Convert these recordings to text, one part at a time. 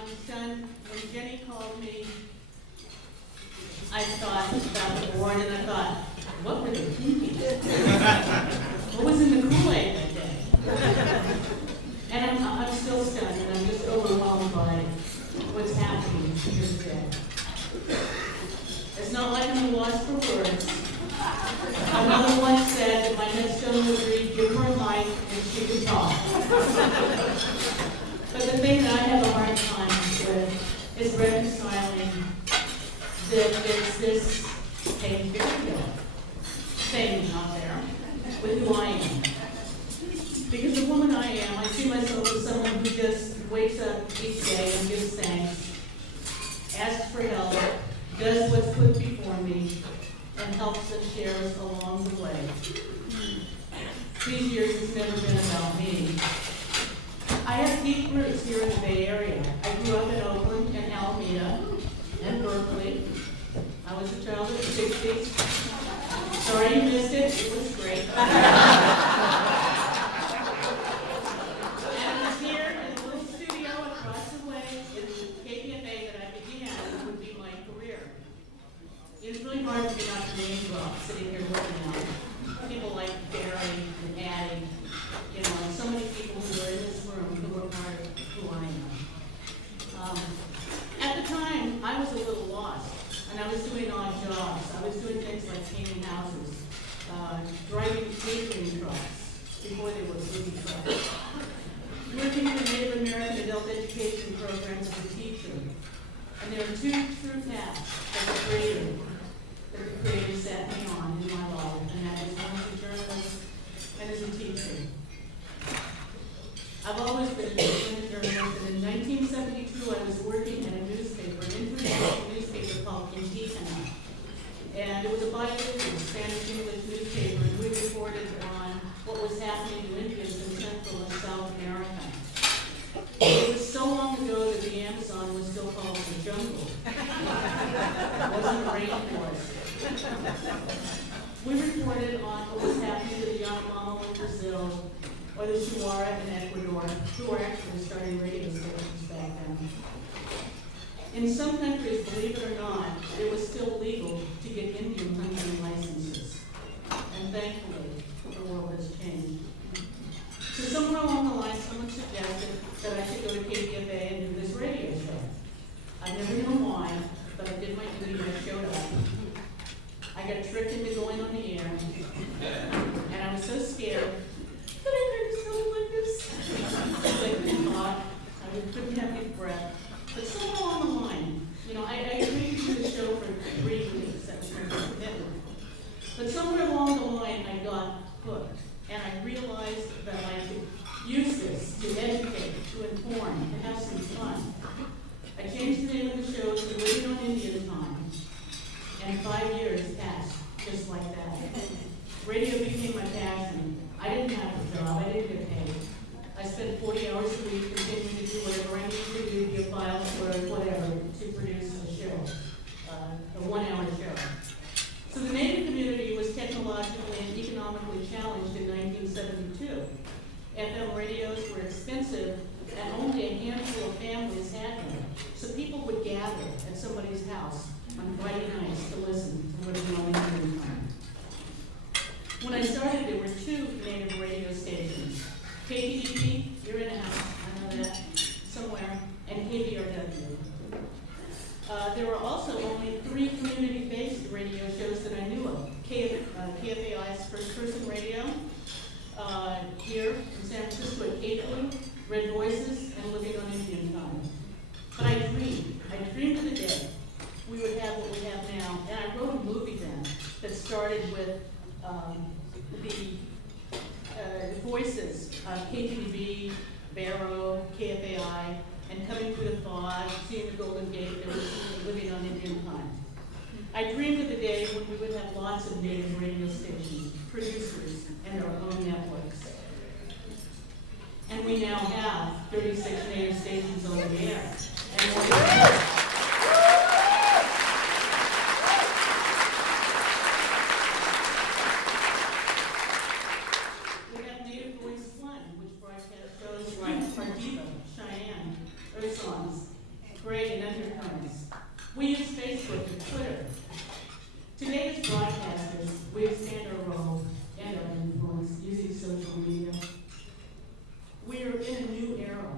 I'm stunned. When Jenny called me, I thought about the award and I thought, what were they thinking? What was in the Kool-Aid that day? And I'm still stunned and I'm just overwhelmed by what's happening here today. It's not like I'm lost for words. Another one said that my next film would read, give her a mic and she could talk. But the thing that I have a hard time with is reconciling that there's this Peggy Berryhill thing out there with who I am. Because the woman I am, I see myself as someone who just wakes up each day and gives thanks, asks for help, does what's put before me, and helps and shares along the way. These years it's never been about me. I have deep roots here in the Bay Area. I grew up in Oakland and Alameda and Berkeley. I was a child of the 60s. Sorry you missed it. It was great. And I was here in a little studio across the way in KPFA that I began would be my career. It was really hard for me not to name drop sitting here looking out. People like Barry and Addie, you know, and so many people who are in this room who are part of who I am. At the time, I was a little lost, and I was doing odd jobs. I was doing things like painting houses, driving catering trucks before they were food trucks, working in the Native American adult education programs as a teacher. And there are two true paths that the Creator set me on in my life, and that is one as a journalist and as a teacher. I've always been a journalist, and in 1972 I was working in a newspaper, an international newspaper called Indígena. And it was a bilingual Spanish-English newspaper, and we reported on what was happening to Indians in Central and South America. It was so long ago that the Amazon was still called the jungle. It wasn't a rainforest. We reported on what was happening to the Yanomamo in Brazil, or the Shuara in Ecuador, who were actually starting radio stations back then. In some countries, believe it or not, it was still legal to get Indian hunting licenses. And thankfully, the world has changed. So somewhere along the line, someone suggested that I should go to KPFA and do this radio show. I never knew why, but I did my duty and I showed up. I got tricked into going on the air, and I was so scared that I heard something like this. I couldn't talk, I couldn't have any breath. But somewhere along the line, you know, I agreed to do the show for 3 weeks. That was my commitment. But somewhere along the line, I got hooked, and I realized that I could use this to educate, to inform, to have some fun. I changed the name of the show to Living on Indian Time, and 5 years passed just like that. Radio became my passion. I didn't have a job, I didn't get paid. I spent 40 hours a week continuing to do whatever I needed to do, via files or whatever, to produce a show, a 1-hour show. So the Native community was technologically and economically challenged in 1972. FM radios were expensive and only a handful of families had them. So people would gather at somebody's house on Friday nights to listen to Living on Indian Time. When I started, there were 2 Native radio stations. KPDP, you're in a house, I know that, somewhere, and KBRW. There were also only 3 community-based radio shows that I knew of. KFAI's First Person Radio, here in San Francisco at K2, Red Voices, and Living on Indian Time. But I dreamed of the day we would have what we have now. And I wrote a movie then that started with the voices of KTVB, Barrow, KFAI, and coming through the fog, seeing the Golden Gate, there was Living on Indian Time. I dreamed of the day when we would have lots of Native radio stations, producers, and our own networks. And we now have 36 Native stations on the air. And we have Native Voice One, which broadcasts shows like Pardiva, Cheyenne, Earth Songs, gray, and undercurrents. We use Facebook and Twitter. Today as broadcasters, we expand our role and our influence using social media. We are in a new era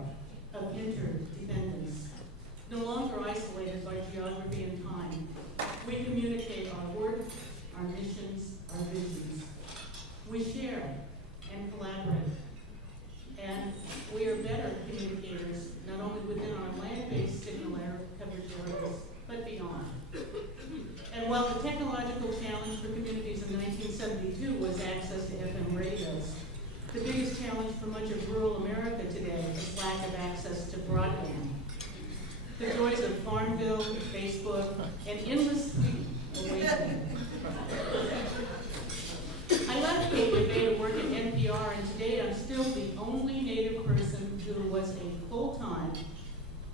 of interdependence, no longer isolated by geography and time. We communicate our work, our missions, our visions. We share and collaborate. And we are better communicators, not only within our land-based signal coverage areas, but beyond. And while the technological challenge for communities in 1972 was access to FM radios, the biggest challenge for much of rural America today is lack of access to broadband. The joys of Farmville, Facebook, and endless tweeting await them. I left Peggy Berryhill to work at NPR, and today I'm still the only Native person who was a full-time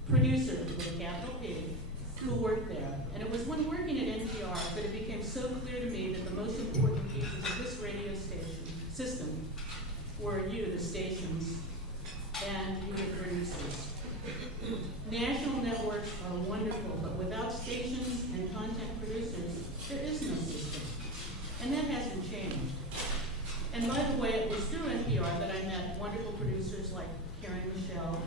producer with a capital P who worked there. And it was when working at NPR that it became so clear to me that the most important pieces of this radio station system were you, the stations, and you, the producers. National networks are wonderful, but without stations and content producers, there is no system. And that hasn't changed. And by the way, it was through NPR that I met wonderful producers like Karen Michelle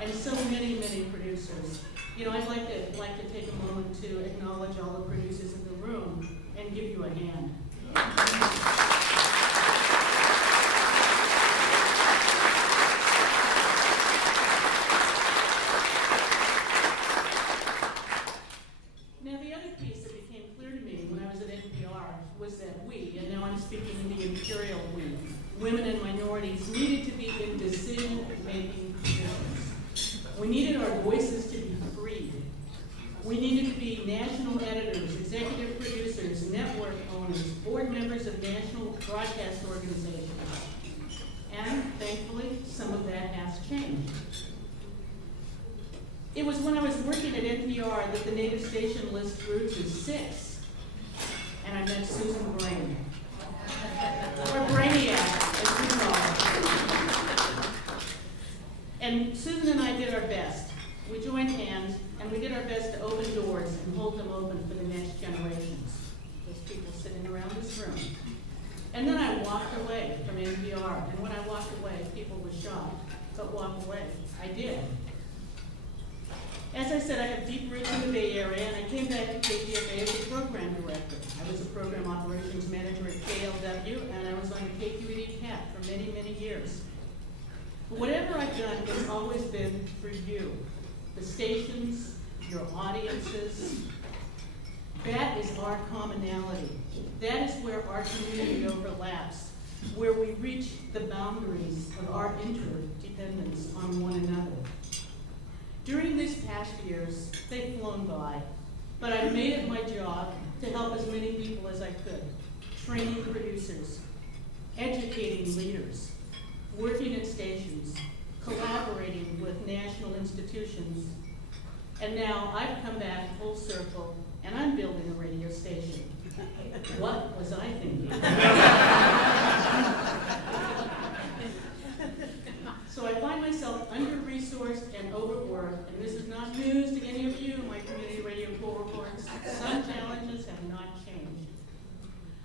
and so many, many producers. You know, I'd like to take a moment to acknowledge all the producers in the room and give you a hand. Now, the other piece that became clear to me when I was at NPR was that we, and now I'm speaking in the imperial we, women and minorities, needed to be in decision-making positions. We needed our voices to be freed. We needed to be national editors, executive producers, network owners, board members of national broadcast organizations. And thankfully, some of that has changed. It was when I was working at NPR that the native station list grew to 6. And I met Susan Brain, or Brainiac, as we call her. And Susan and I did our best. We joined hands, and we did our best to open doors and hold them open for the next generations. Those people sitting around this room. And then I walked away from NPR, and when I walked away, people were shocked. But walk away, I did. As I said, I have deep roots in the Bay Area, and I came back to KPFA as a program director. I was a program operations manager at KLW, and I was on the KQED CAT for many, many years. But whatever I've done, it's always been for you, the stations, your audiences. That is our commonality. That is where our community overlaps, where we reach the boundaries of our interdependence on one another. During these past years, they've flown by, but I've made it my job to help as many people as I could, training producers, educating leaders, working at stations, collaborating with national institutions, and now I've come back full circle, and I'm building a radio station. What was I thinking? So I find myself under-resourced and overworked, and this is not news to any of you, my community radio co-reporters. Some challenges have not changed.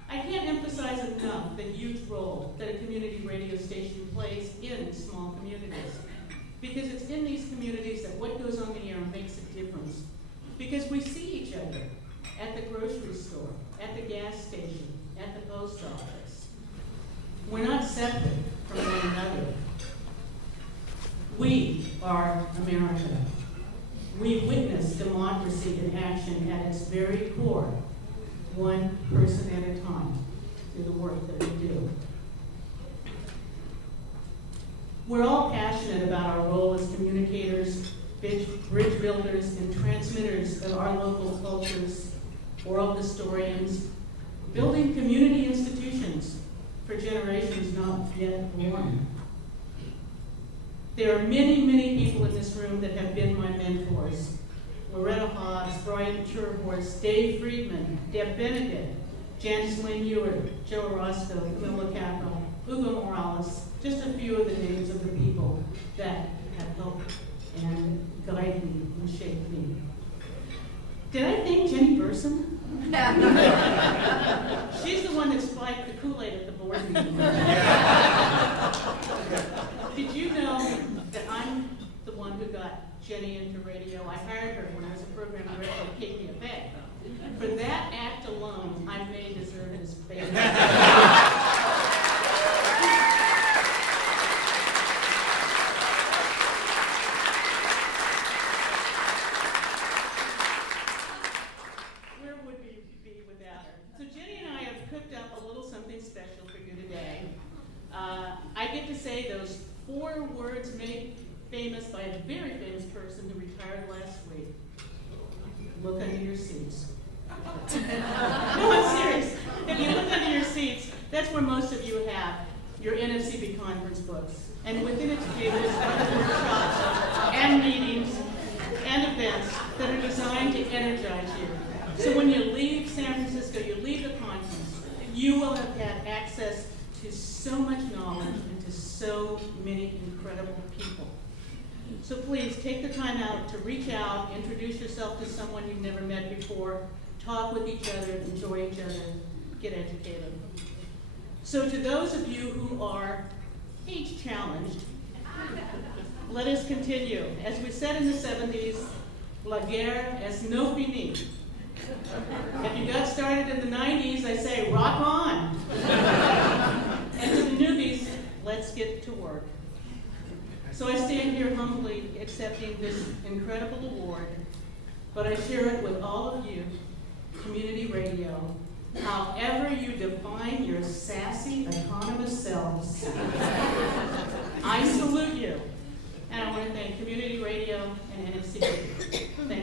I can't emphasize enough the huge role that a community radio station plays in small communities. Because it's in these communities that what goes on the air makes a difference. Because we see each other at the grocery store, at the gas station, at the post office. We're not separate from one another. We are America. We witness democracy in action at its very core, one person at a time, through the work that we do. We're all passionate about our role as communicators, bridge builders, and transmitters of our local cultures, oral historians, building community institutions for generations not yet born. There are many, many people in this room that have been my mentors. Loretta Hobbs, Brian Turhorst, Dave Freedman, Deb Benedict, Janice Lane Ewart, Joe Orozco, Camilla Capra, Hugo Morales, just a few of the names of the people that have helped and guide me and shape me. Did I thank Jenny Burson? She's the one that spiked the Kool-Aid at the board meeting. Did you know that I'm the one who got Jenny into radio? I hired her when I was a program director at KPFA. For that act alone, I may deserve this Bader Award. I get to say those 4 words made famous by a very famous person who retired last week. Look under your seats. No, I'm serious. If you look under your seats, that's where most of you have your NFCB conference books. And within its pages are the workshops and meetings and events that are designed to energize you. So when you leave San Francisco, you leave the conference, you will have had access to so much knowledge and to so many incredible people. So please take the time out to reach out, introduce yourself to someone you've never met before, talk with each other, enjoy each other, get educated. So to those of you who are age challenged, let us continue. As we said in the 70s, la guerre est no fini. If you got started in the 90s, I say rock on. And to the newbies, let's get to work. So I stand here humbly accepting this incredible award, but I share it with all of you, community radio, however you define your sassy, autonomous selves. I salute you, and I want to thank community radio and NFCB. Thank you.